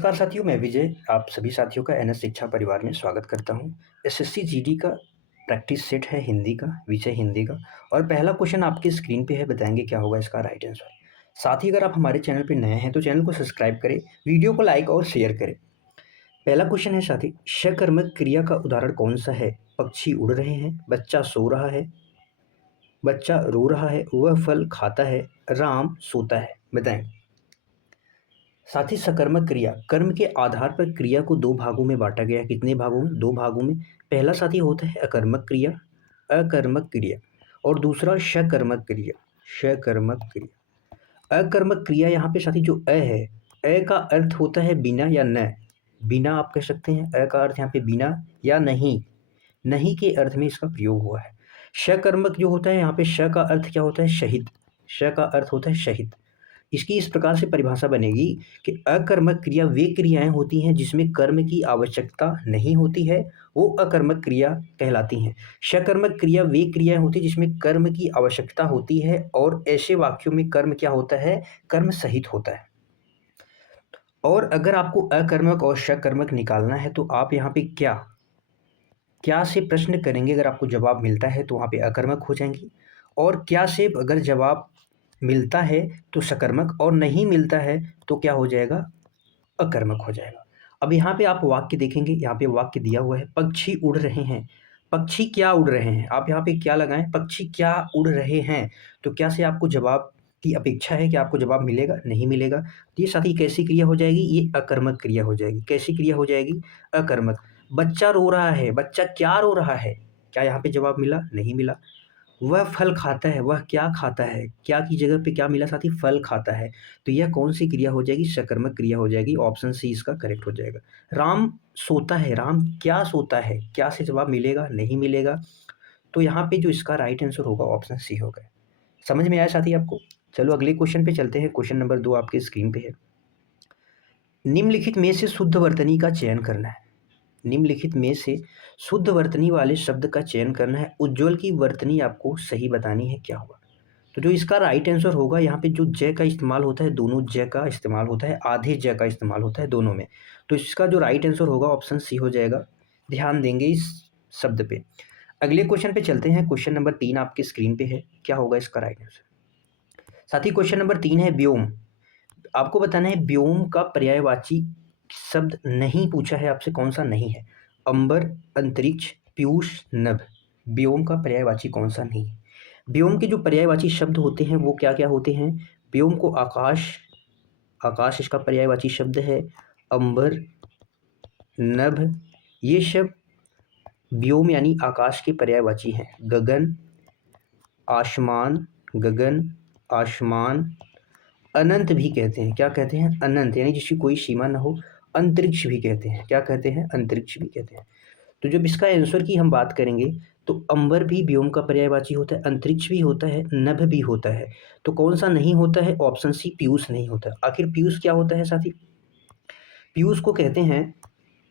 नमस्कार साथियों, मैं विजय आप सभी साथियों का एनएस शिक्षा परिवार में स्वागत करता हूं। एसएससी जीडी का प्रैक्टिस सेट है हिंदी का, विषय हिंदी का। और पहला क्वेश्चन आपकी स्क्रीन पे है, बताएंगे क्या होगा इसका राइट आंसर। साथ ही अगर आप हमारे चैनल पे नए हैं तो चैनल को सब्सक्राइब करें, वीडियो को लाइक और शेयर करें। पहला क्वेश्चन है साथी, शकर्मक क्रिया का उदाहरण कौन सा है? पक्षी उड़ रहे हैं, बच्चा सो रहा है, बच्चा रो रहा है, वह फल खाता है, राम सोता है। बताएं साथ ही सकर्मक क्रिया, कर्म के आधार पर क्रिया को दो भागों में बांटा गया है। कितने भागों में? दो भागों में। पहला साथी होता है अकर्मक क्रिया, अकर्मक क्रिया, और दूसरा शकर्मक क्रिया, शकर्मक क्रिया। अकर्मक क्रिया यहाँ पे साथी जो है, अ का अर्थ होता है बिना या न। बिना आप कह सकते हैं, अ का अर्थ यहाँ पे बिना या नहीं, नहीं के अर्थ में इसका प्रयोग हुआ है। शकर्मक जो होता है यहाँ पे, श का अर्थ क्या होता है? शहीद। श का अर्थ होता है शहीद। इसकी इस प्रकार से परिभाषा बनेगी कि अकर्मक क्रिया वे क्रियाएं होती हैं जिसमें कर्म की आवश्यकता नहीं होती है, वो अकर्मक क्रिया कहलाती हैं। सकर्मक क्रिया वे क्रियाएं होती हैं जिसमें कर्म की आवश्यकता होती है, और ऐसे वाक्यों में कर्म क्या होता है? कर्म सहित होता है। और अगर आपको अकर्मक और सकर्मक निकालना है तो आप यहाँ पे क्या क्या से प्रश्न करेंगे। अगर आपको जवाब मिलता है तो वहाँ पे अकर्मक हो जाएंगी, और क्या से अगर जवाब मिलता है तो सकर्मक, और नहीं मिलता है तो क्या हो जाएगा? अकर्मक हो जाएगा। अब यहाँ पे आप वाक्य देखेंगे, यहाँ पे वाक्य दिया हुआ है, पक्षी उड़ रहे हैं। पक्षी क्या उड़ रहे हैं? आप यहाँ पे क्या लगाएं? पक्षी क्या उड़ रहे हैं। तो क्या से आपको जवाब की अपेक्षा है कि आपको जवाब मिलेगा? नहीं मिलेगा। तो ये साथी कैसी क्रिया हो जाएगी? ये अकर्मक क्रिया हो जाएगी। कैसी क्रिया हो जाएगी? अकर्मक। बच्चा रो रहा है, बच्चा क्या रो रहा है? क्या यहाँ पे जवाब मिला? नहीं मिला। वह फल खाता है, वह क्या खाता है? क्या की जगह पे क्या मिला साथी? फल खाता है। तो यह कौन सी क्रिया हो जाएगी? सकर्मक क्रिया हो जाएगी। ऑप्शन सी इसका करेक्ट हो जाएगा। राम सोता है, राम क्या सोता है? क्या से जवाब मिलेगा? नहीं मिलेगा। तो यहाँ पे जो इसका राइट आंसर होगा ऑप्शन सी होगा। समझ में आया साथी आपको? चलो अगले क्वेश्चन पे चलते हैं। क्वेश्चन नंबर 2 आपके स्क्रीन पे है। निम्नलिखित में से शुद्ध वर्तनी का चयन करना है। निम्नलिखित में से शुद्ध वर्तनी वाले शब्द का चयन करना है। उज्ज्वल की वर्तनी आपको सही बतानी है, क्या होगा? तो जो इसका राइट आंसर होगा, यहाँ पे जो जय का इस्तेमाल होता है, दोनों जय का इस्तेमाल होता है, आधे जय का इस्तेमाल होता है दोनों में। तो इसका जो राइट आंसर होगा ऑप्शन सी हो जाएगा। ध्यान देंगे इस शब्द पे। अगले क्वेश्चन पे चलते हैं। क्वेश्चन नंबर 3 आपके स्क्रीन पे है, क्या होगा इसका राइट आंसर। साथ ही क्वेश्चन नंबर 3 है व्योम। आपको बताना है व्योम का पर्यायवाची शब्द नहीं पूछा है आपसे, कौन सा नहीं है? अंबर, अंतरिक्ष, पीयूष, नभ। व्योम का पर्यायवाची कौन सा नहीं है? व्योम के जो पर्यायवाची शब्द होते हैं वो क्या क्या होते हैं? व्योम को आकाश, आकाश इसका पर्यायवाची शब्द है। अंबर, नभ, ये शब्द व्योम यानी आकाश के पर्यायवाची हैं। गगन, आसमान, गगन, आसमान, अनंत भी कहते हैं। क्या कहते हैं? अनंत, यानी जिसकी कोई सीमा ना हो। अंतरिक्ष भी कहते हैं। क्या कहते हैं? अंतरिक्ष भी कहते हैं। तो जब इसका आंसर की हम बात करेंगे तो अंबर भी व्योम का पर्यायवाची होता है, अंतरिक्ष भी होता है, नभ भी होता है। तो कौन सा नहीं होता है? ऑप्शन सी पीयूष नहीं होता। आखिर पीयूष क्या होता है साथी? पीयूष को कहते हैं,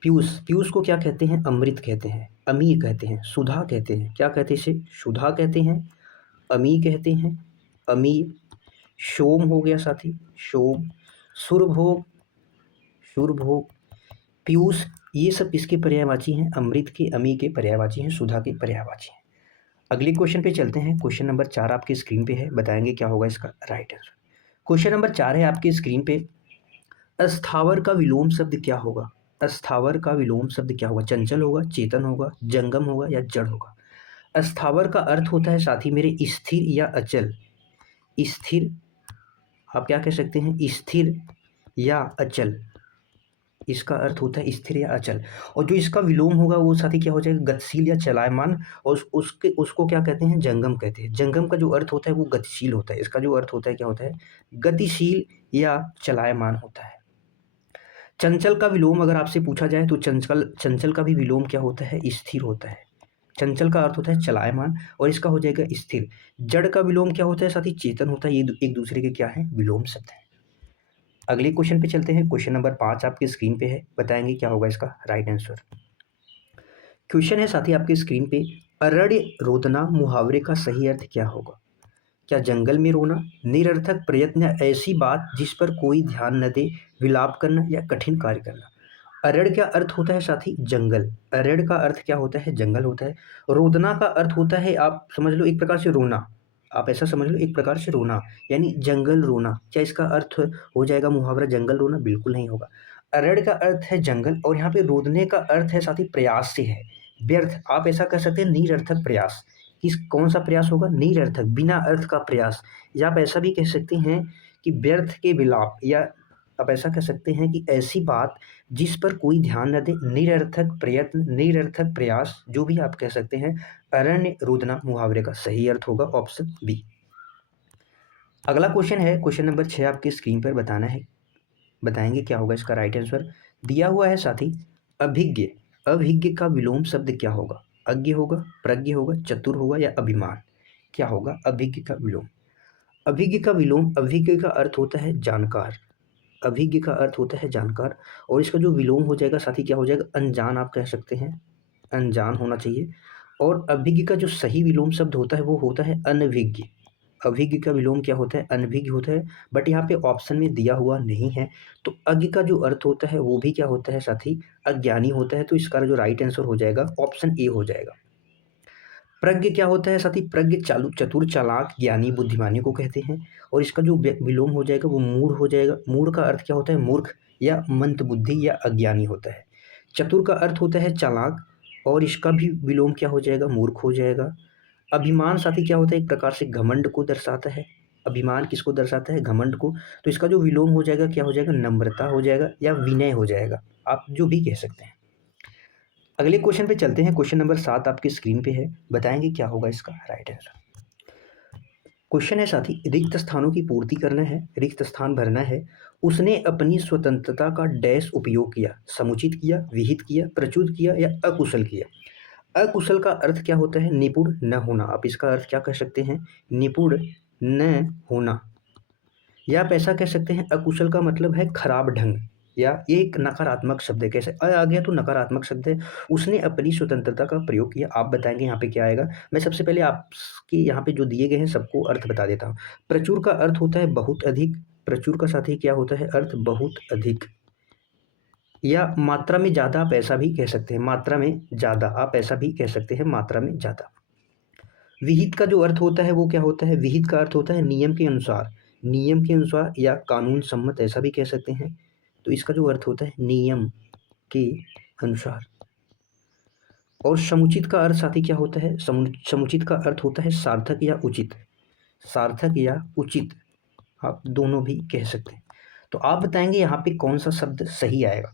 पीयूष, पीयूष को क्या कहते हैं? अमृत कहते हैं, अमी कहते हैं, सुधा कहते हैं। क्या कहते हैं इसे? सुधा कहते हैं, अमी कहते हैं, अमी। सोम हो गया साथी, सोम। सुरभोग, सुरभोग, पीयूष, ये सब किसके पर्यायवाची हैं? अमृत के, अमी के पर्यायवाची हैं, सुधा के पर्यायवाची हैं। अगले क्वेश्चन पे चलते हैं। क्वेश्चन नंबर 4 आपकी स्क्रीन पे है, बताएंगे क्या होगा इसका राइट आंसर। क्वेश्चन नंबर 4 है आपकी स्क्रीन पे, अस्थावर का विलोम शब्द क्या होगा? अस्थावर का विलोम शब्द क्या होगा? चंचल होगा, चेतन होगा, जंगम होगा, या जड़ होगा? अस्थावर का अर्थ होता है साथी मेरे स्थिर या अचल। स्थिर, आप क्या कह सकते हैं? स्थिर या अचल, इसका अर्थ होता है स्थिर या अचल। और जो इसका विलोम होगा वो साथी क्या हो जाएगा? गतिशील या चलायमान। और उसके उसको क्या कहते हैं? जंगम कहते हैं। जंगम का जो अर्थ होता है वो गतिशील होता है, इसका जो अर्थ होता है क्या होता है? गतिशील या चलायमान होता है। चंचल का विलोम अगर आपसे पूछा जाए तो चंचल, चंचल का भी विलोम क्या होता है? स्थिर होता है। चंचल का अर्थ होता है चलायमान, और इसका हो जाएगा स्थिर। जड़ का विलोम क्या होता है साथी? चेतन होता है। ये एक दूसरे के क्या है? विलोम शब्द है। अगले क्वेश्चन पे चलते हैं। क्वेश्चन नंबर 5 आपकी स्क्रीन पे है, बताएंगे क्या होगा इसका राइट आंसर। क्वेश्चन है साथी आपकी स्क्रीन पे, अरण्य रोदना मुहावरे का सही अर्थ क्या होगा? क्या जंगल में रोना, निरर्थक प्रयत्न या ऐसी बात जिस पर कोई ध्यान न दे, विलाप करना या कठिन कार्य करना। अरड़ का अर्थ होता है साथी जंगल। अरड़ का अर्थ क्या होता है? जंगल होता है। रोदना का अर्थ होता है, आप समझ लो एक प्रकार से रोना। आप ऐसा समझ लो एक प्रकार से रोना, यानी जंगल रोना। क्या इसका अर्थ हो जाएगा मुहावरा जंगल रोना? बिल्कुल नहीं होगा। अरड़ का अर्थ है जंगल और यहाँ पे रोदने का अर्थ है साथी प्रयास से है, व्यर्थ। आप ऐसा कह सकते हैं निरर्थक प्रयास। किस कौन सा प्रयास होगा? निरर्थक, बिना अर्थ का प्रयास। या आप ऐसा भी कह सकते हैं कि व्यर्थ के विलाप, या आप ऐसा कह सकते हैं कि ऐसी बात जिस पर कोई ध्यान न दे, निरर्थक प्रयत्न, निरर्थक प्रयास, जो भी आप कह सकते हैं। अरण्य रोदना मुहावरे का सही अर्थ होगा ऑप्शन बी। अगला क्वेश्चन है क्वेश्चन नंबर 6, आपकी स्क्रीन पर बताना है, बताएंगे क्या होगा इसका राइट आंसर। दिया हुआ है साथी अभिज्ञ। अभिज्ञ का विलोम शब्द क्या होगा? अज्ञ होगा, प्रज्ञ होगा, चतुर होगा या अभिमान? क्या होगा अभिज्ञ का विलोम? अभिज्ञ का विलोम, अभिज्ञ का अर्थ होता है जानकार। अभिज्ञ का अर्थ होता है जानकार, और इसका जो विलोम हो जाएगा साथी क्या हो जाएगा? अनजान आप कह सकते हैं, अनजान होना चाहिए। और अभिज्ञ का जो सही विलोम शब्द होता है वो होता है अनभिज्ञ। अभिज्ञ का विलोम क्या होता है? अनभिज्ञ होता है, बट यहाँ पे ऑप्शन में दिया हुआ नहीं है। तो अज्ञ का जो अर्थ होता है वो भी क्या होता है साथी? अज्ञानी होता है। तो इसका जो राइट आंसर हो जाएगा ऑप्शन ए हो जाएगा। प्रज्ञ क्या होता है साथी? प्रज्ञ चालू, चतुर, चालाक, ज्ञानी, बुद्धिमानी को कहते हैं। और इसका जो विलोम हो जाएगा वो मूढ़ हो जाएगा। मूढ़ का अर्थ क्या होता है? मूर्ख या मंदबुद्धि या अज्ञानी होता है। चतुर का अर्थ होता है चालाक, और इसका भी विलोम क्या हो जाएगा? मूर्ख हो जाएगा। अभिमान साथी क्या होता है? एक प्रकार से घमंड को दर्शाता है। अभिमान किसको दर्शाता है? घमंड को। तो इसका जो विलोम हो जाएगा क्या हो जाएगा? नम्रता हो जाएगा या विनय हो जाएगा, आप जो भी कह सकते हैं। अगले क्वेश्चन पे चलते हैं। क्वेश्चन नंबर 7 आपकी स्क्रीन पे है, बताएंगे क्या होगा इसका राइट आंसर। क्वेश्चन है साथी रिक्त स्थानों की पूर्ति करना है, रिक्त स्थान भरना है। उसने अपनी स्वतंत्रता का डैश उपयोग किया, समुचित किया, विहित किया, प्रच्युत किया या अकुशल किया। अकुशल का अर्थ क्या होता है? निपुण न होना। आप इसका अर्थ क्या कह सकते हैं? निपुण न होना। या आप ऐसा कह सकते हैं अकुशल का मतलब है खराब ढंग, या ये एक नकारात्मक शब्द है। कैसे आ गया? तो नकारात्मक शब्द है। उसने अपनी स्वतंत्रता का प्रयोग किया। आप बताएंगे यहाँ पे क्या आएगा। मैं सबसे पहले आपके यहाँ पे जो दिए गए हैं सबको अर्थ बता देता हूँ। प्रचुर का अर्थ होता है बहुत अधिक। प्रचुर का साथ ही क्या होता है अर्थ? बहुत अधिक। या मात्रा में ज़्यादा आप ऐसा भी कह सकते हैं, मात्रा में ज़्यादा आप ऐसा भी कह सकते हैं, मात्रा में ज़्यादा। विहित का जो अर्थ होता है वो क्या होता है? विहित का अर्थ होता है नियम के अनुसार, नियम के अनुसार या कानून सम्मत ऐसा भी कह सकते हैं। तो इसका जो अर्थ होता है नियम के अनुसार। और समुचित का अर्थ साथी क्या होता है? समुचित का अर्थ होता है सार्थक या उचित, सार्थक या उचित, आप दोनों भी कह सकते हैं। तो आप बताएंगे यहाँ पे कौन सा शब्द सही आएगा।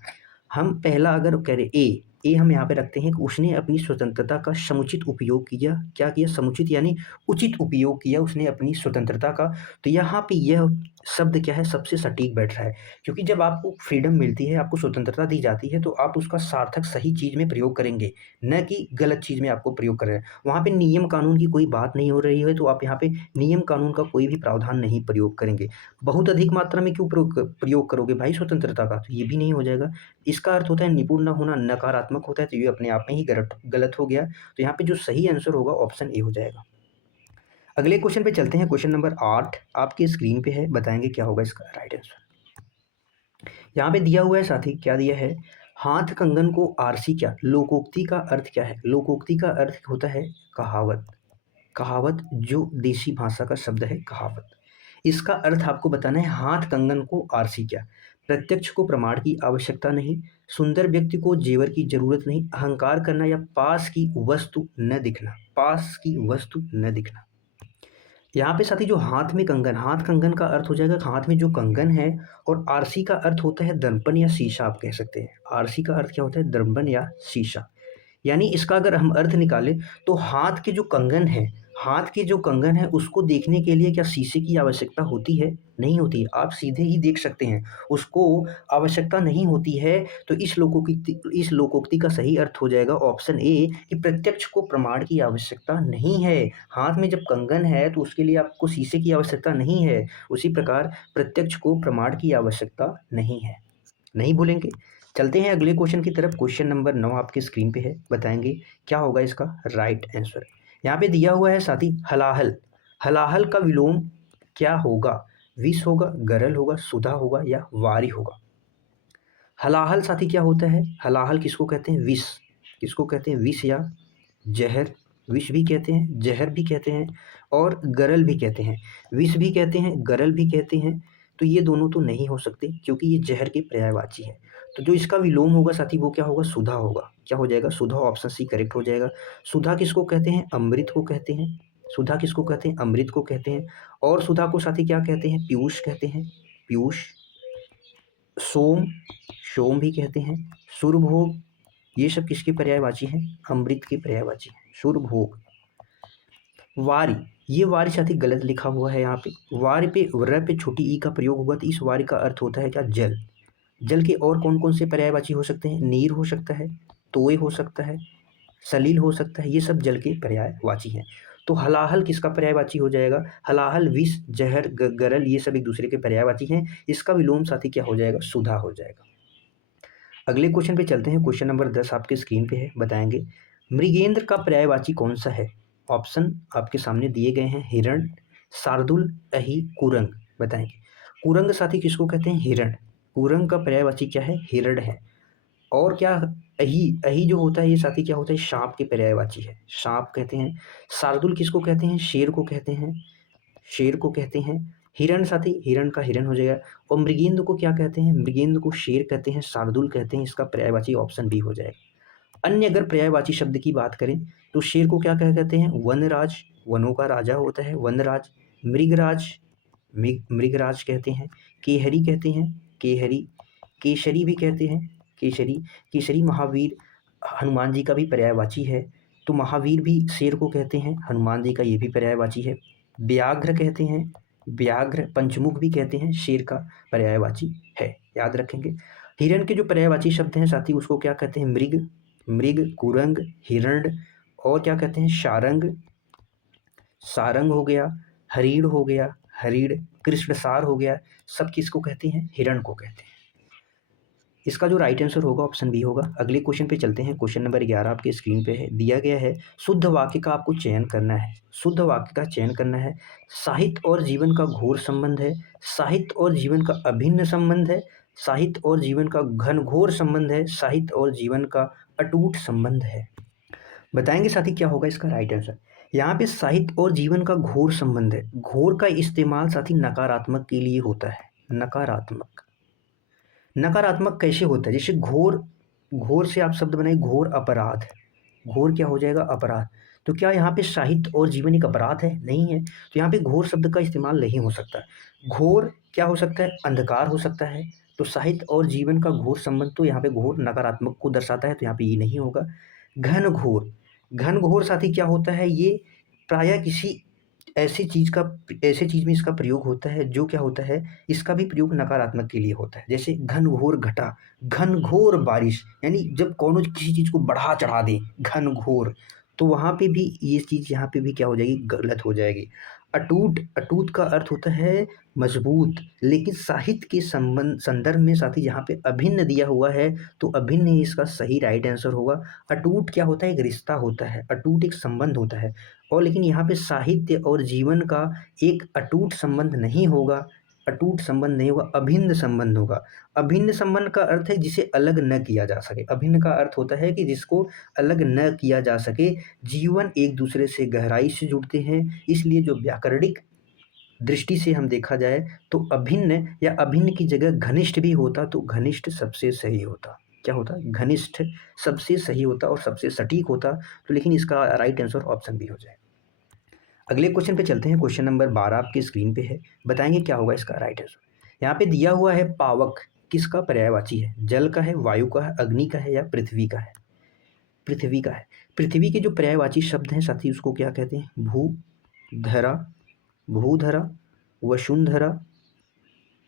हम पहला अगर कह रहे ए हम यहाँ पे रखते हैं कि उसने अपनी स्वतंत्रता का समुचित उपयोग किया। क्या किया? समुचित यानी उचित उपयोग किया उसने अपनी स्वतंत्रता का। तो यहाँ पे यह शब्द क्या है? सबसे सटीक बैठ रहा है, क्योंकि जब आपको फ्रीडम मिलती है, आपको स्वतंत्रता दी जाती है, तो आप उसका सार्थक सही चीज़ में प्रयोग करेंगे, न कि गलत चीज़ में आपको प्रयोग कर रहे हैं। वहाँ पे नियम कानून की कोई बात नहीं हो रही है, तो आप यहाँ पे नियम कानून का कोई भी प्रावधान नहीं प्रयोग करेंगे। बहुत अधिक मात्रा में क्यों प्रयोग करोगे भाई स्वतंत्रता का? तो ये भी नहीं हो जाएगा। इसका अर्थ होता है निपुण न होना, नकारात्मक होता है, तो ये अपने आप में ही गलत हो गया। तो यहाँ पे जो सही आंसर होगा ऑप्शन ए हो जाएगा। अगले क्वेश्चन पे चलते हैं। क्वेश्चन नंबर 8 आपकी स्क्रीन पे है, बताएंगे क्या होगा इसका राइट आंसर। यहाँ पे दिया हुआ है साथी, क्या दिया है? हाथ कंगन को आरसी क्या? लोकोक्ति का अर्थ क्या है? लोकोक्ति का अर्थ होता है कहावत। कहावत जो देसी भाषा का शब्द है कहावत। इसका अर्थ आपको बताना है हाथ कंगन को आरसी क्या? प्रत्यक्ष को प्रमाण की आवश्यकता नहीं, सुंदर व्यक्ति को जेवर की जरूरत नहीं, अहंकार करना या पास की वस्तु न दिखना, पास की वस्तु न दिखना। यहाँ पे साथी जो हाथ में कंगन, हाथ कंगन का अर्थ हो जाएगा हाथ में जो कंगन है। और आरसी का अर्थ होता है दर्पण या शीशा, आप कह सकते हैं। आरसी का अर्थ क्या होता है? दर्पण या शीशा। यानी इसका अगर हम अर्थ निकालें तो हाथ के जो कंगन है, हाथ के जो कंगन है उसको देखने के लिए क्या शीशे की आवश्यकता होती है? नहीं होती है, आप सीधे ही देख सकते हैं, उसको आवश्यकता नहीं होती है। तो इस लोकोक्ति का सही अर्थ हो जाएगा ऑप्शन ए कि प्रत्यक्ष को प्रमाण की आवश्यकता नहीं है। हाथ में जब कंगन है तो उसके लिए आपको शीशे की आवश्यकता नहीं है। उसी प्रकार प्रत्यक्ष को प्रमाण की आवश्यकता नहीं है। नहीं भूलेंगे। चलते हैं अगले क्वेश्चन की तरफ। क्वेश्चन नंबर 9 आपके स्क्रीन पे है, बताएंगे क्या होगा इसका राइट आंसर। यहाँ पे दिया हुआ है साथी हलाहल। हलाहल का विलोम क्या होगा? विष होगा, गरल होगा, सुधा होगा या वारी होगा? हलाहल साथी क्या होता है? हलाहल किसको कहते हैं? विष। किसको कहते हैं? विष या जहर। विष भी कहते हैं, जहर भी कहते हैं और गरल भी कहते हैं। विष भी कहते हैं, गरल भी कहते हैं। तो ये दोनों तो नहीं हो सकते क्योंकि ये जहर के पर्यायवाची है। तो जो इसका विलोम होगा साथी वो क्या होगा? सुधा होगा। क्या हो जाएगा? सुधा। ऑप्शन सी करेक्ट हो जाएगा। सुधा किसको कहते हैं? अमृत को कहते हैं। सुधा किसको कहते हैं? अमृत को कहते हैं। और सुधा को साथी क्या कहते हैं? पीयूष कहते हैं। पीयूष। सोम। सोम भी कहते हैं। सुरभोग। ये सब किसके पर्यायवाची हैं? अमृत के पर्यायवाची हैं। सुरभोग। वारी। ये वारी साथी गलत लिखा हुआ है यहाँ पे। वारी पे र पे छोटी ई का प्रयोग होगा तो इस वारी का अर्थ होता है क्या? जल। जल के और कौन कौन से पर्यायवाची हो सकते हैं? नीर हो सकता है, तोय हो सकता है, सलील हो सकता है। ये सब जल के पर्यायवाची हैं। तो हलाहल किसका पर्यायवाची हो जाएगा? हलाहल विष, जहर, गरल ये सब एक दूसरे के पर्यायवाची हैं। इसका विलोम साथी क्या हो जाएगा? सुधा हो जाएगा। अगले क्वेश्चन पे चलते हैं। क्वेश्चन नंबर 10 आपके स्क्रीन पे है, बताएंगे मृगेंद्र का पर्यायवाची कौन सा है? ऑप्शन आपके सामने दिए गए हैं। हिरण, शार्दुल, अहि, कुरंग। बताएंगे कुरंग साथी किसको कहते हैं? हिरण। कुरंग का पर्यायवाची क्या है? हिरण है। और क्या? अहि। अहि जो होता है ये साथी क्या होता है? सांप के पर्यायवाची है, सांप कहते हैं। शार्दुल किसको कहते हैं? शेर को कहते हैं। शेर को कहते हैं। हिरण साथी हिरण का हिरण हो जाएगा। और मृगेंद्र को क्या कहते हैं? मृगेंद्र को शेर कहते हैं, शार्दुल कहते हैं। इसका पर्यायवाची ऑप्शन बी हो जाएगा। अन्य अगर पर्यायवाची शब्द की बात करें तो शेर को क्या कहते हैं? वनराज। वनों का राजा होता है वनराज। मृगराज। मृगराज कहते हैं। केहरी कहते हैं। केहरी। केशरी भी कहते हैं। केशरी। केशरी महावीर हनुमान जी का भी पर्यायवाची है। तो महावीर भी शेर को कहते हैं, हनुमान जी का ये भी पर्यायवाची है। व्याघ्र कहते हैं। व्याघ्र पंचमुख भी कहते हैं, शेर का पर्यायवाची है, याद रखेंगे। हिरण के जो पर्यायवाची शब्द हैं साथी उसको क्या कहते हैं? मृग। मृग, कुरंग, हिरण और क्या कहते हैं? शारंग। सारंग हो गया। हरीड़ हो गया। हरीड़। कृष्णसार हो गया। सब किसको कहते हैं? हिरण को कहते हैं। इसका जो राइट आंसर होगा ऑप्शन बी होगा। अगले क्वेश्चन पे चलते हैं। क्वेश्चन नंबर 11 आपके स्क्रीन पे है, दिया गया है शुद्ध वाक्य का आपको चयन करना है। शुद्ध वाक्य का चयन करना है। साहित्य और जीवन का घोर संबंध है, साहित्य और जीवन का अभिन्न संबंध है, साहित्य और जीवन का घनघोर संबंध है, साहित्य और जीवन का अटूट संबंध है। बताएंगे साथी क्या होगा इसका राइट आंसर। यहाँ पे साहित्य और जीवन का घोर संबंध है। घोर का इस्तेमाल साथी नकारात्मक के लिए होता है। नकारात्मक। नकारात्मक कैसे होता है? जैसे घोर, घोर से आप शब्द बनाए घोर अपराध। घोर क्या हो जाएगा? अपराध। तो क्या यहाँ पे साहित्य और जीवन एक अपराध है? नहीं है। तो यहाँ पे घोर शब्द का इस्तेमाल नहीं हो सकता। घोर क्या हो सकता है? अंधकार हो सकता है। तो साहित्य और जीवन का घोर संबंध तो यहाँ पे घोर नकारात्मक को दर्शाता है, तो यहाँ पे ये नहीं होगा। घन घोर। घन घोर साथी क्या होता है? ये प्रायः किसी ऐसी चीज़ का, ऐसे चीज़ में इसका प्रयोग होता है जो क्या होता है? इसका भी प्रयोग नकारात्मक के लिए होता है। जैसे घनघोर घटा, घनघोर बारिश, यानी जब कौनो किसी चीज़ को बढ़ा चढ़ा दे, घनघोर, तो वहाँ पे भी ये चीज़ यहाँ पे भी क्या हो जाएगी? गलत हो जाएगी। अटूट। अटूट का अर्थ होता है मजबूत, लेकिन साहित्य के संबंध संदर्भ में साथी यहाँ पे अभिन्न दिया हुआ है, तो अभिन्न ही इसका सही राइट आंसर होगा। अटूट क्या होता है? एक रिश्ता होता है, अटूट एक संबंध होता है। और लेकिन यहाँ पे साहित्य और जीवन का एक अटूट संबंध नहीं होगा। अटूट संबंध नहीं होगा, अभिन्न संबंध होगा। अभिन्न संबंध का अर्थ है जिसे अलग न किया जा सके। अभिन्न का अर्थ होता है कि जिसको अलग न किया जा सके। जीवन एक दूसरे से गहराई से जुड़ते हैं, इसलिए जो व्याकरणिक दृष्टि से हम देखा जाए तो अभिन्न या अभिन्न की जगह घनिष्ठ भी होता तो घनिष्ठ सबसे सही होता। क्या होता? घनिष्ठ सबसे सही होता और सबसे सटीक होता। तो लेकिन इसका राइट आंसर ऑप्शन बी हो जाए। अगले क्वेश्चन पे चलते हैं। क्वेश्चन नंबर 12 आपके स्क्रीन पे है, बताएंगे क्या होगा इसका राइट आंसर। यहाँ पे दिया हुआ है पावक किसका पर्यायवाची है? जल का है, वायु का है, अग्नि का है या पृथ्वी का है? पृथ्वी का है। पृथ्वी के जो पर्यायवाची शब्द हैं साथी उसको क्या कहते हैं? भू, धरा, भूधरा, वसुंधरा,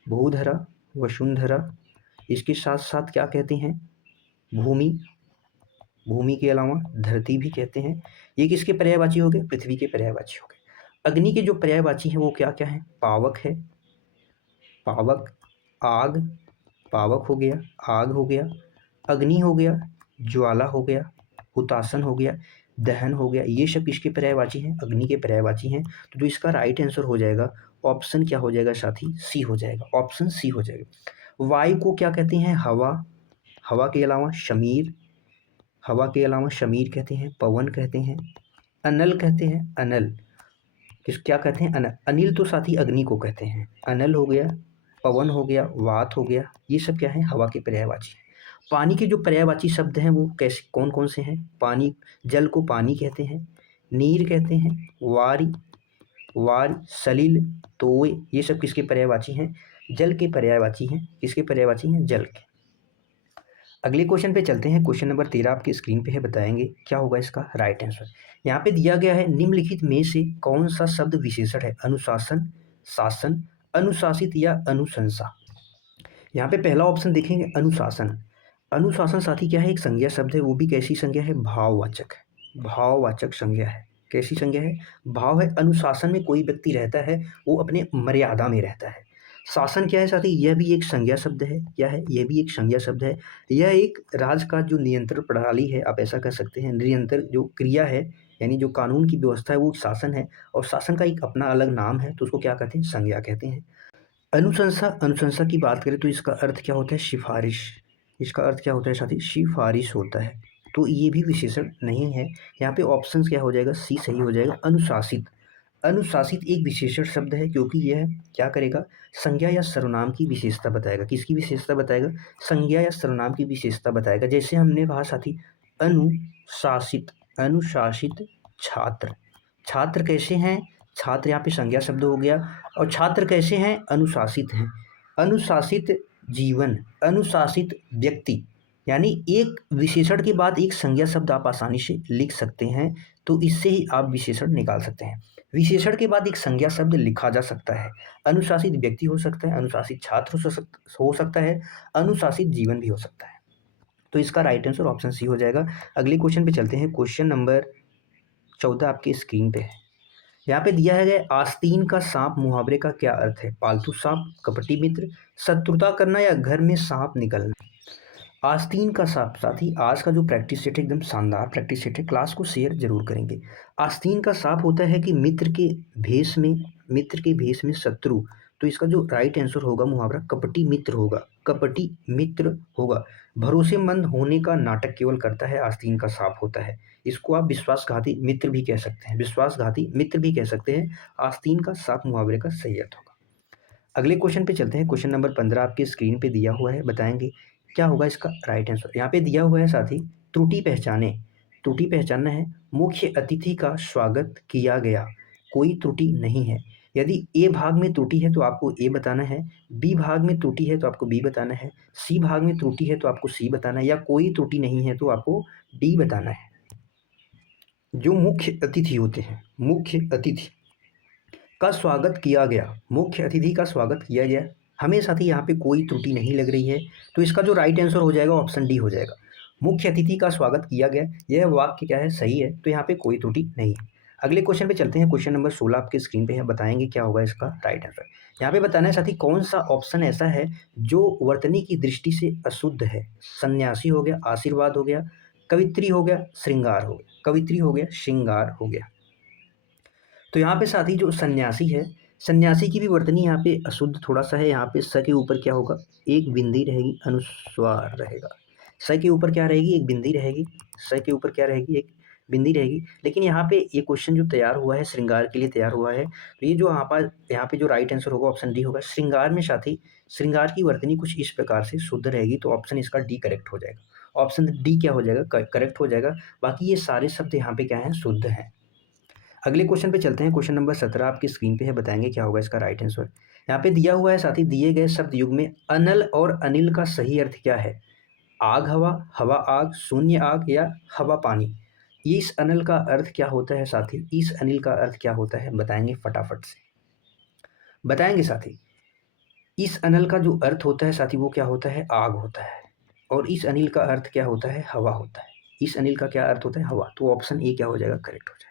भूधरा, वसुंधरा। इसके साथ साथ क्या कहते हैं? भूमि। भूमि के अलावा धरती भी कहते हैं। ये किसके पर्यायवाची हो गए? पृथ्वी के पर्यायवाची हो गए। अग्नि के जो पर्यायवाची हैं वो क्या क्या है? पावक है। पावक। आग। पावक हो गया, आग हो गया, अग्नि हो गया, ज्वाला हो गया, हुतासन हो गया। दहन हो गया, ये सब किसके पर्यायवाची हैं? अग्नि के पर्यायवाची हैं। तो जो इसका राइट आंसर हो जाएगा ऑप्शन क्या हो जाएगा साथी? सी हो जाएगा, ऑप्शन सी हो जाएगा। वायु को क्या कहते हैं? हवा, हवा के अलावा शमीर, हवा के अलावा शमीर कहते हैं, पवन कहते हैं, अनल कहते हैं, अनल क्या कहते हैं? अनल। अनिल तो साथी अग्नि को कहते हैं। अनल हो गया, पवन हो गया, वात हो गया, ये सब क्या है? हवा के पर्यायवाची हैं। पानी के जो पर्यायवाची शब्द हैं वो कैसे कौन कौन से हैं? पानी, जल को पानी कहते हैं, नीर कहते हैं, वारी, सलिल, तोय, ये सब किसके पर्यायवाची हैं? जल के पर्यायवाची हैं। किसके पर्यायवाची हैं? जल के। अगले क्वेश्चन पे चलते हैं। क्वेश्चन नंबर 13 आपकी स्क्रीन पे है, बताएंगे क्या होगा इसका राइट आंसर। यहाँ पे दिया गया है निम्नलिखित में से कौन सा शब्द विशेषण है? अनुशासन, शासन, अनुशासित या अनुशंसा। यहाँ पे पहला ऑप्शन देखेंगे अनुशासन। अनुशासन साथी क्या है? एक संज्ञा शब्द है, वो भी कैसी संज्ञा है? भाववाचक है, भाववाचक संज्ञा है। कैसी संज्ञा है? भाव है। अनुशासन में कोई व्यक्ति रहता है वो अपने मर्यादा में रहता है। शासन क्या है साथी? यह भी एक संज्ञा शब्द है। क्या है? यह भी एक संज्ञा शब्द है। यह एक राज का जो नियंत्रण प्रणाली है, आप ऐसा कह सकते हैं। निरंतर जो क्रिया है यानी जो कानून की व्यवस्था है वो शासन है, और शासन का एक अपना अलग नाम है, तो उसको क्या कहते हैं? संज्ञा कहते हैं। अनुशंसा, अनुशंसा की बात करें तो इसका अर्थ क्या होता है? सिफारिश। इसका अर्थ क्या होता है साथी? सिफारिश होता है। तो ये भी विशेषण नहीं है। यहाँ पे ऑप्शन क्या हो जाएगा? सी सही हो जाएगा। अनुशासित, अनुशासित एक विशेषण शब्द है, क्योंकि यह क्या करेगा? संज्ञा या सर्वनाम की विशेषता बताएगा। किसकी विशेषता बताएगा? संज्ञा या सर्वनाम की विशेषता बताएगा। जैसे हमने कहा साथी अनुशासित, अनुशासित छात्र, छात्र कैसे हैं? छात्र यहाँ पे संज्ञा शब्द हो गया। और छात्र कैसे हैं? अनुशासित हैं। अनुशासित जीवन, अनुशासित व्यक्ति, यानी एक विशेषण के बाद एक संज्ञा शब्द आप आसानी से लिख सकते हैं, तो इससे ही आप विशेषण निकाल सकते हैं। विशेषण के बाद एक संज्ञा शब्द लिखा जा सकता है। अनुशासित व्यक्ति हो सकता है, अनुशासित छात्र हो सकता है, अनुशासित जीवन भी हो सकता है। तो इसका राइट आंसर ऑप्शन सी हो जाएगा। अगले क्वेश्चन पे चलते हैं। क्वेश्चन नंबर 14 आपकी स्क्रीन पे है। यहाँ पे दिया है आस्तीन का सांप मुहावरे का क्या अर्थ है? पालतू सांप, कपटी मित्र, शत्रुता करना या घर में सांप निकलना। आस्तीन का सांप साथी, आज का जो प्रैक्टिस सेट है एकदम शानदार प्रैक्टिस सेट है, क्लास को शेयर जरूर करेंगे। आस्तीन का सांप होता है कि मित्र के भेष में, मित्र के भेष में शत्रु। तो इसका जो राइट आंसर होगा मुहावरा कपटी मित्र होगा, कपटी मित्र होगा। भरोसेमंद होने का नाटक केवल करता है आस्तीन का सांप होता है। इसको आप विश्वासघाती मित्र भी कह सकते हैं, विश्वासघाती मित्र भी कह सकते हैं। आस्तीन का सांप मुहावरे का सही अर्थ होगा। अगले क्वेश्चन पे चलते हैं। क्वेश्चन नंबर 15 आपकी स्क्रीन पे दिया हुआ है, बताएंगे क्या होगा इसका राइट आंसर। यहाँ पे दिया हुआ है साथी त्रुटि पहचाने, त्रुटि पहचानना है। मुख्य अतिथि का स्वागत किया गया, कोई त्रुटि नहीं है। यदि ए भाग में त्रुटि है तो आपको ए बताना है, बी भाग में त्रुटि है तो आपको बी बताना है, सी भाग में त्रुटि है तो आपको सी बताना है, या कोई त्रुटि नहीं है तो आपको डी बताना है। जो मुख्य अतिथि होते हैं, मुख्य अतिथि का स्वागत किया गया, मुख्य अतिथि का स्वागत किया गया, हमें साथी यहाँ पे कोई त्रुटि नहीं लग रही है, तो इसका जो राइट आंसर हो जाएगा ऑप्शन डी हो जाएगा। मुख्य अतिथि का स्वागत किया गया, यह वाक्य क्या है? सही है, तो यहाँ पे कोई त्रुटि नहीं है। अगले क्वेश्चन पे चलते हैं। क्वेश्चन नंबर 16 आपके स्क्रीन पे है, बताएंगे क्या होगा इसका राइट आंसर। यहाँ पे बताना है साथी कौन सा ऑप्शन ऐसा है जो वर्तनी की दृष्टि से अशुद्ध है। सन्यासी हो गया, आशीर्वाद हो गया, कवित्री हो गया, श्रृंगार हो गया, कवित्री हो गया, श्रृंगार हो गया। तो यहाँ पे साथी जो सन्यासी है, सन्यासी की भी वर्तनी यहाँ पे अशुद्ध थोड़ा सा है। यहाँ पे स के ऊपर क्या होगा? एक बिंदी रहेगी, अनुस्वार रहेगा। स के ऊपर क्या रहेगी? एक बिंदी रहेगी। स के ऊपर क्या रहेगी? एक बिंदी रहेगी। लेकिन यहाँ पे ये क्वेश्चन जो तैयार हुआ है श्रृंगार के लिए तैयार हुआ है, तो ये जो यहाँ पे जो राइट आंसर होगा ऑप्शन डी होगा। श्रृंगार में साथी श्रृंगार की वर्तनी कुछ इस प्रकार से शुद्ध रहेगी, तो ऑप्शन इसका डी करेक्ट हो जाएगा। ऑप्शन डी क्या हो जाएगा? करेक्ट हो जाएगा। बाकी ये सारे शब्द यहाँ पे क्या है? शुद्ध हैं। अगले क्वेश्चन पे चलते हैं। क्वेश्चन नंबर 17 आपकी स्क्रीन पे है, बताएंगे क्या होगा इसका राइट आंसर। यहाँ पे दिया हुआ है साथी दिए गए शब्द युग में अनल और अनिल का सही अर्थ क्या है? आग हवा, हवा आग, शून्य आग या हवा पानी। इस अनल का अर्थ क्या होता है साथी? इस अनिल का अर्थ क्या होता है? बताएंगे फटाफट से, बताएंगे साथी। इस अनल का जो अर्थ होता है साथी वो क्या होता है? आग होता है। और इस अनिल का अर्थ क्या होता है? हवा होता है। इस अनिल का क्या अर्थ होता है? हवा। तो ऑप्शन ए क्या हो जाएगा? करेक्ट हो जाएगा।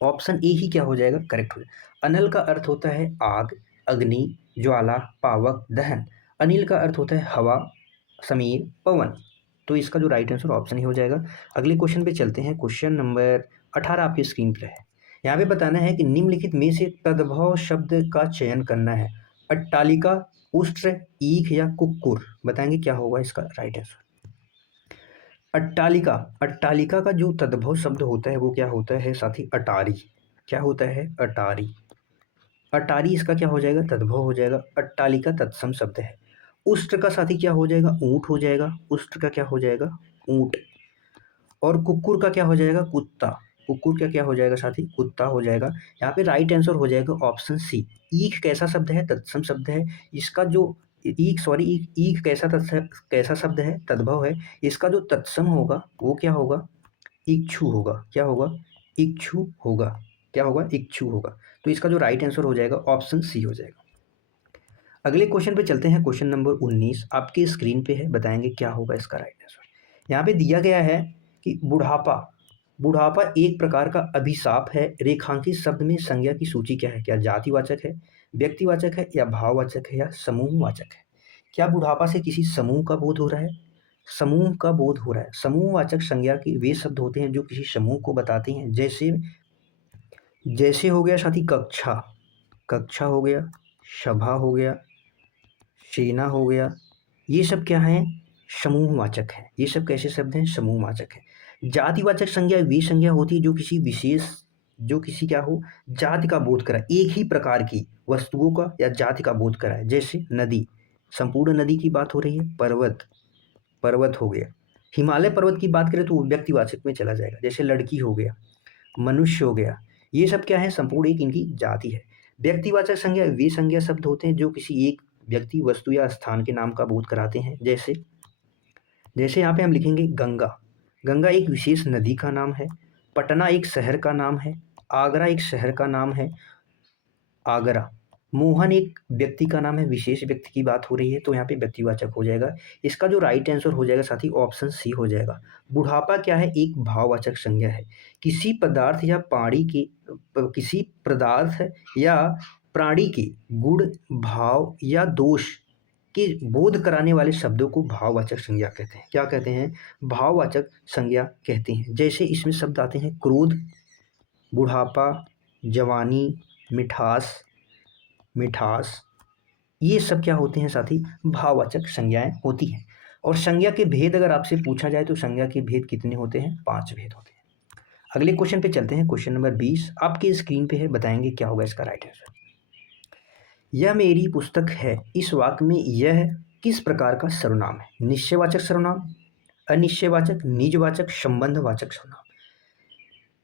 ऑप्शन ए ही क्या हो जाएगा? करेक्ट हो जाएगा। अनल का अर्थ होता है आग, अग्नि, ज्वाला, पावक, दहन। अनिल का अर्थ होता है हवा, समीर, पवन। तो इसका जो राइट आंसर ऑप्शन ही हो जाएगा। अगले क्वेश्चन पे चलते हैं। क्वेश्चन नंबर 18 आपकी स्क्रीन पर है। यहाँ पे बताना है कि निम्नलिखित में से तद्भव शब्द का चयन करना है। अट्टालिका, उष्ट्र, ईख या कुक्कुर। बताएंगे क्या होगा इसका राइट आंसर। अट्टालिका, अट्टालिका का जो तद्भव शब्द होता है वो क्या होता है साथी? अटारी। क्या होता है? अटारी। अटारी इसका क्या हो जाएगा? तद्भव हो जाएगा। अट्टालिका तत्सम शब्द है। उष्ट्र का साथी क्या हो जाएगा? ऊंट हो जाएगा। उष्ट्र का क्या हो जाएगा? ऊंट। और कुक्कुर का क्या हो जाएगा? कुत्ता। कुक्कुर का क्या हो जाएगा साथी? कुत्ता हो जाएगा। यहाँ पे राइट आंसर हो जाएगा ऑप्शन सी। ईख कैसा शब्द है? तत्सम शब्द है। इसका जो ईख ईख कैसा शब्द है? तद्भव है। इसका जो तत्सम होगा वो क्या होगा? इच्छु होगा। क्या होगा? इच्छु होगा। क्या होगा? इच्छु होगा। तो इसका जो राइट आंसर हो जाएगा ऑप्शन सी हो जाएगा। अगले क्वेश्चन पे चलते हैं। क्वेश्चन नंबर 19 आपकी स्क्रीन पे है। बताएंगे क्या होगा इसका राइट आंसर। यहाँ पे दिया गया है कि बुढ़ापा, बुढ़ापा एक प्रकार का अभिशाप है। रेखांकित शब्द में संज्ञा की सूची क्या है? क्या जातिवाचक है, व्यक्तिवाचक है या भाववाचक है या समूहवाचक है? क्या बुढ़ापा से किसी समूह का बोध हो रहा है? समूह का बोध हो रहा है। समूहवाचक संज्ञा के वे शब्द होते हैं जो किसी समूह को बताते हैं। जैसे जैसे हो गया साथी कक्षा, कक्षा हो गया, सभा हो गया, सेना हो गया। ये सब क्या है? समूहवाचक है। ये सब कैसे शब्द हैं? समूहवाचक है। जातिवाचक संज्ञा वे संज्ञा होती है जो किसी विशेष, जो किसी क्या हो, जाति का बोध कराए, एक ही प्रकार की वस्तुओं का या जाति का बोध कराए। जैसे नदी, संपूर्ण नदी की बात हो रही है। पर्वत, पर्वत हो गया। हिमालय पर्वत की बात करें तो वो व्यक्तिवाचक में चला जाएगा। जैसे लड़की हो गया, मनुष्य हो गया। ये सब क्या है? संपूर्ण एक इनकी जाति है। व्यक्तिवाचक संज्ञा वे संज्ञा शब्द होते हैं जो किसी एक व्यक्ति, वस्तु या स्थान के नाम का बोध कराते हैं। जैसे जैसे यहाँ पे हम लिखेंगे गंगा, गंगा एक विशेष नदी का नाम है। पटना एक शहर का नाम है। आगरा एक शहर का नाम है, आगरा। मोहन एक व्यक्ति का नाम है, विशेष व्यक्ति की बात हो रही है, तो यहाँ पे व्यक्तिवाचक हो जाएगा। इसका जो राइट आंसर हो जाएगा साथी ऑप्शन सी हो जाएगा। बुढ़ापा क्या है? एक भाववाचक संज्ञा है। किसी पदार्थ या प्राणी के, किसी पदार्थ या प्राणी के गुण, भाव या दोष के बोध कराने वाले शब्दों को भाववाचक संज्ञा कहते हैं। क्या कहते हैं? भाववाचक संज्ञा कहते हैं। जैसे इसमें शब्द आते हैं क्रोध, बुढ़ापा, जवानी, मिठास, मिठास। ये सब क्या होते हैं साथी? भाववाचक संज्ञाएं होती हैं। और संज्ञा के भेद अगर आपसे पूछा जाए तो संज्ञा के भेद कितने होते हैं? 5 भेद होते हैं। अगले क्वेश्चन पे चलते हैं। क्वेश्चन नंबर 20 आपके स्क्रीन पे है। बताएंगे क्या होगा इसका राइट आंसर। यह मेरी पुस्तक है, इस वाक्य में यह किस प्रकार का सर्वनाम है? निश्चयवाचक सर्वनाम, अनिश्चयवाचक, निजवाचक, संबंधवाचक सर्वनाम।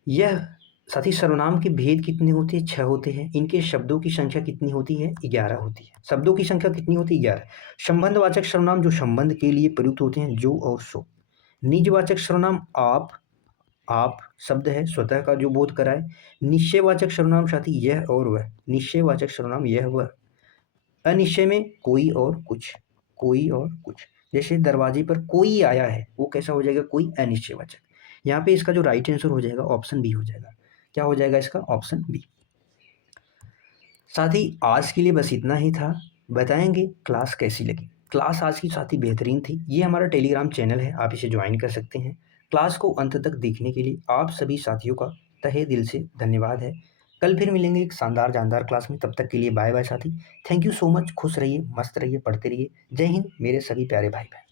यह साथी सर्वनाम के भेद कितने होते हैं? 6 होते हैं। इनके शब्दों की संख्या कितनी होती है? 11 होती है। शब्दों की संख्या कितनी होती है? 11। संबंधवाचक सर्वनाम जो संबंध के लिए प्रयुक्त होते हैं, जो और सो। निजवाचक सर्वनाम आप शब्द है, स्वतः का जो बोध कराए। निश्चयवाचक सर्वनाम साथी यह और वह। निश्चयवाचक सर्वनाम यह वह। अनिश्चय में कोई और कुछ, कोई और कुछ। जैसे दरवाजे पर कोई आया है, वो कैसा हो जाएगा? कोई अनिश्चयवाचक। यहाँ पे इसका जो राइट आंसर हो जाएगा ऑप्शन बी हो जाएगा। क्या हो जाएगा इसका? Option b. साथ ही आज के लिए बस इतना ही था। बताएंगे क्लास कैसी लगी। क्लास आज की साथी बेहतरीन थी। ये हमारा टेलीग्राम चैनल है, आप इसे ज्वाइन कर सकते हैं। क्लास को अंत तक देखने के लिए आप सभी साथियों का तहे दिल से धन्यवाद है। कल फिर मिलेंगे एक शानदार जानदार क्लास में। तब तक के लिए बाय बाय साथी। Thank you so much. खुश रहिए, मस्त रहिए, पढ़ते रहिए। जय हिंद मेरे सभी प्यारे भाई बहन।